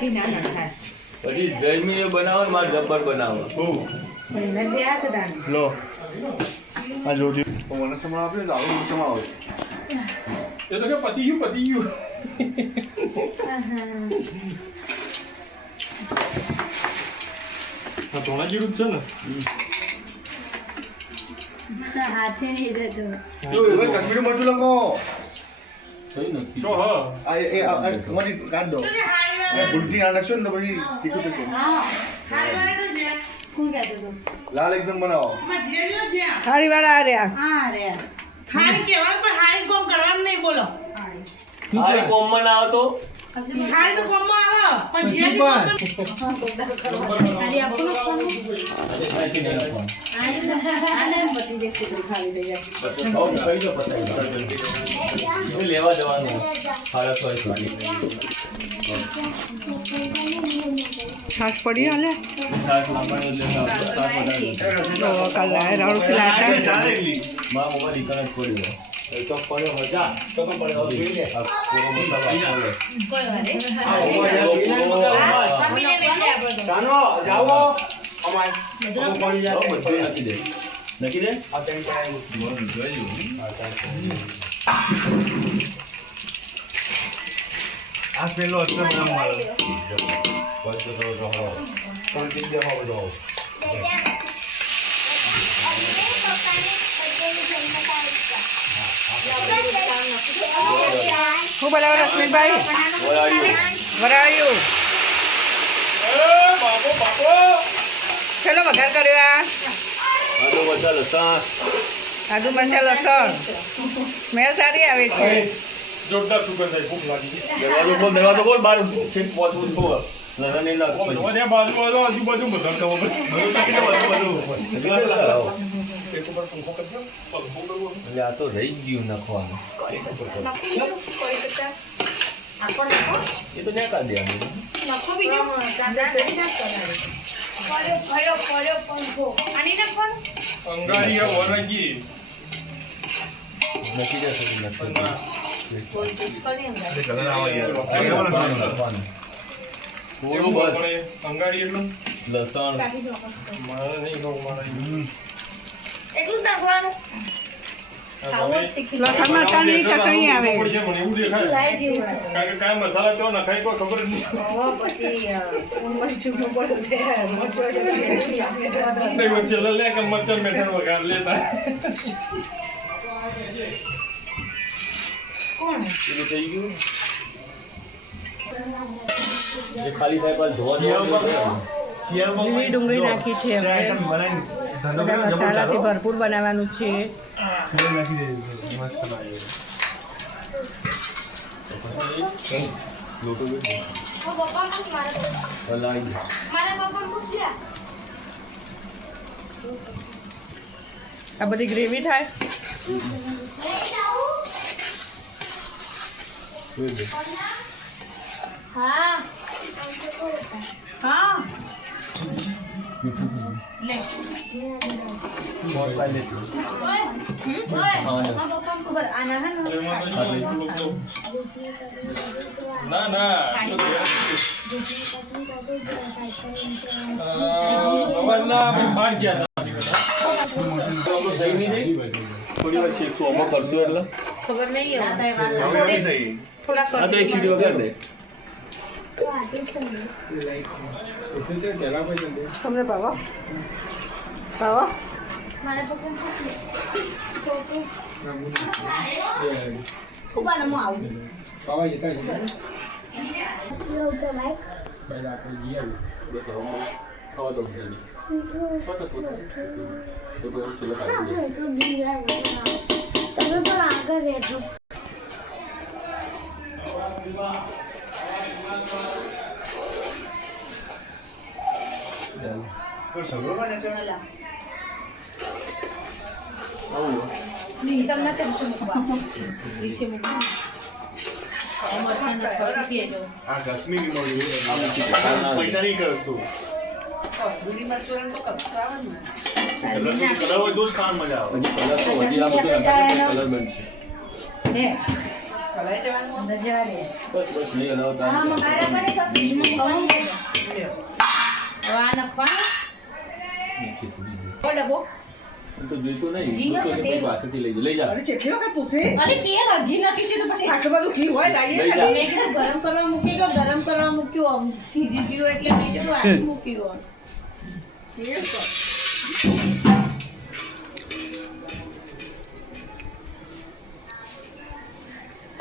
હાથી ના નખાય પછી જયમી બનાવો ને મારે જબ્બર બનાવો પણ એને બે હાથ દાન લો આ જોજી મને સમા આપ્યો તો આવું સમા આવે એ તો કે પતી ગયું આ તોણા જેવું જ છે ને હાથે નહીં જતો જો એ કાશ્મીરી મરચું લખો સહી નથી તો હા આ મારી કાઢ દો ગુલટી આ લખશો ને તો પછી તીખું થશે કોણ કહેતો હતો લાલ એકદમ બનાવો થાળી વાળા આ રહ્યા હારી કહેવાનું પણ હારી કોમ કરવાનું નહીં બોલો હારી કોમમાં ના આવતો હારી તો કોમમાં આવે પણ જીએડી ખાલી આપણું ખાવાનું કાંઈથી નહીં આપવાનું. આને બધી વ્યક્તિ ખાલી થઈ જાય બહુ કઈ દો પતાવી દો. એ લેવા જવાનું 6:30 વાગે. છાશ પડી હાલે છાશ લાવવાનું એટલે છાશ વધારે. તો કલાય રાડુ ફિલાટા મારા મોબાઈલ ઈકન જ પડી ગયો. એ તો પડ્યો મજા તો પણ પડ્યો જોઈ લે આ પૂરો મસાલો આપો. કોઈ વારે મમ્મીને મેલે આપણો ચાનો જાવો અમાય બધું નાખી દે નાખી દે આ ટાઈમ પર જોઈ આ સ્મેલ નો અસર બનાવવાનો બસ તો રહો કોણ દી દે હો બધો હું બનાવો રશ્મિભાઈ વરાયું બાપો બાપો ચલો વઘાર કર્યો આદુ મરચાં લસણ આદુ મરચાં લસણ સ્મેલ સારી આવે છે જોરદાર સુગંધ થાય ભૂખ લાગી દરવાજો બોલ બાર છે પહોંચવું તો લસણ નહીં નાખ મને બાજુ આજુબાજુ બધા ખબર બધું ચાખી દે બધું એક ઉપર પંખો કરી દો પંખો કરવો એટલે આ તો રહી જ ગયું નાખવાનું એ તો ત્યાં કાઢ દેવાનું નખો બીજો પડ્યો પંખો આની નાખવાનું અંગારી વરગી નથી જશે નથી કલર આવા ગયા થોડું બસ અંગારી એટલું લસણ મારે નહીં કહું મારે એટલું નાખવાનું લસણ મરચાંની ચટણી આવે મને એવું દેખાય લાઈ જેવું છે કારણ કે કાંઈ મસાલા તો નખાય કોઈ ખબર જ નહીં નહીં વચ્ચે લે કે મરચાં મેઠાણ વઘાર લેતા એ થઈ ગયું એ ખાલી થાય પાછું ધોવા લીલી ડુંગળી નાખી છે હવે બધા મસાલાથી ભરપૂર બનાવવાનું છે આ બધી ગ્રેવી થાય હા હા લે ના ના બહાર ગયા થોડી વાર શેકશું આમાં કરશું એટલે ખબર નહીં થોડા આ તો એક સીટી વગર દે તમને પાવો પાવો મારા પપ્પા ખૂબ આનંદ આવું ખાવા દો તમે પણ આગળ રહેજો તમને ચમચો મૂકવા નીચે મૂકવા આ કાશ્મીરી મળ્યું પૈસા નહીં કરતું કલર હોય તો જ ખાવા મજા આવે કલર તો વધી આ બધું કલર બનશે કલાઈ જવાનું અંદર જવા દે. બસ નહીં હલાવતા હા, મગારા કરે તો ફ્રીજમાં મૂકવાનું. લ્યો. હવે આ નાખવાનું. નીચે થોડી દે. ઓ ડબ્બો તો જોઈતું નહીં ઘી જોઈતું નથી, નહીં, તેલ. પાસેથી લઈ જા લઈ જા અરે ચેટલી વખત પૂછે અરે તેલ ઘી નાખીશું તો પછી આટલું બધું ઘી હોય લાવીએ લઈ જા. ખાલી. મેં કીધું ગરમ કરવા મૂકી દો, ગરમ કરવા મૂક્યું આમ થીજી ગયું એટલે મેં કીધું આટલું મૂક્યું તેલ તો.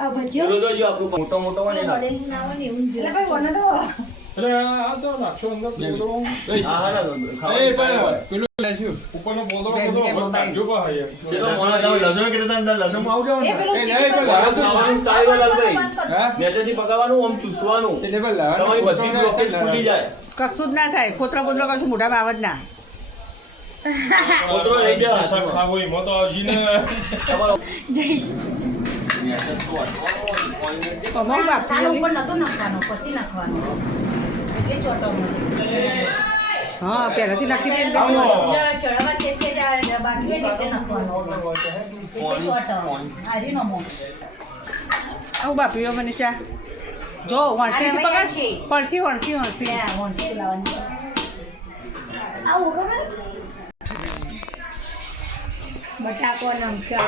આ ભજીયો પેલો જોજો આપણું મોટો મોટો હોય ને એના. વડેલી ના હોય ને એવું જ એટલે ભાઈ વને તો એટલે આ તો નાખશો અંદર પોદળો. હા હા ના, એ ખાવાનું પણ હોય. પેલું લેશું ઉપરનો પોદળો જેમ બધો કે હવે મમ્મી. કાઢજો પા અહીંયા. ચલો મોણા જાઓ, લસણ કીધું તા, લસણમાં આવજો એ ને. પેલું એ સીટી નહીં, પર પણ લાવો. ખાવાનું style વાળા ભાઈ. હા? મેચેથી પકાવવાનું આમ ચૂસવાનું એટલે પણ લાવવાનું તમારી બધી પોતાને બ્લોકેજ એટલે ફૂટી જાય. કશું જ ના થાય કોતરા બોતરા કશું મોઢામાં આવે જ ના કોતરો લઈ જા. શાક ખાવું હોય, મોં તો આવજી ને. તમારો જઈશ મેચેજ તો વાટવાનું. અમારું મસાલો બાપુ ઉપર નતો નાખવાનો પછી નાખવાનો એટલે ચોટો મળે હા પહેલાથી નાખી દે એટલે આવો. ચડવા છે બાકી હોય ને એટલે નાખવાનો એટલે ચોટો હારી નમો આવું બાપીઓ મનીષા જો વણસી અરે પકડ વૈયા છે. પડસી વણસી વણસી ત્યાં વણસી લાવવાની આવું ખબર બટાકો નમકા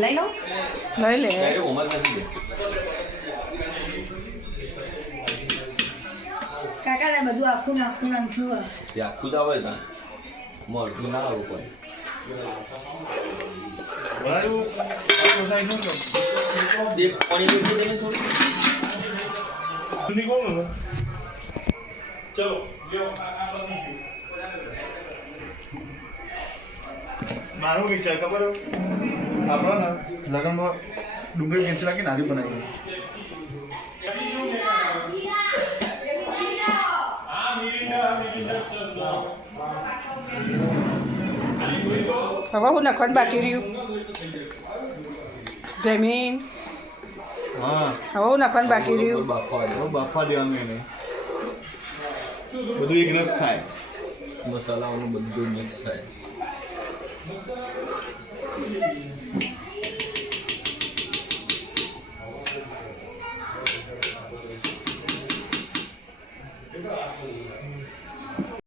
લઈ લો લઈ લે ડાયરેક્ટ ઓમાં જ નાખી દે. કાકા ને બધું આખું નાખ્યું તે આખું જ આવે ત્યાં મોટું ના આવવું પડે. વરાયું આટલો સાઈડ નો કરો. એક પાણી મૂકી દે ને થોડું. જલ્દી કોણ ને? ચલો લ્યો, આ બની ગયું. મારું વિચાર ખબર આપણા ને લગનમાં ડુંગળી કેન્સલ રાખી નારી બનાવી હવે હું નાખવાનું બાકી રહ્યું જમીન હા હવે હું નાખવાનું બાકી રહ્યું બાફવા દે. બાફવા દેવાનું એને બધું એક રસ થાય મસાલાઓનું બધું મિક્સ થાય.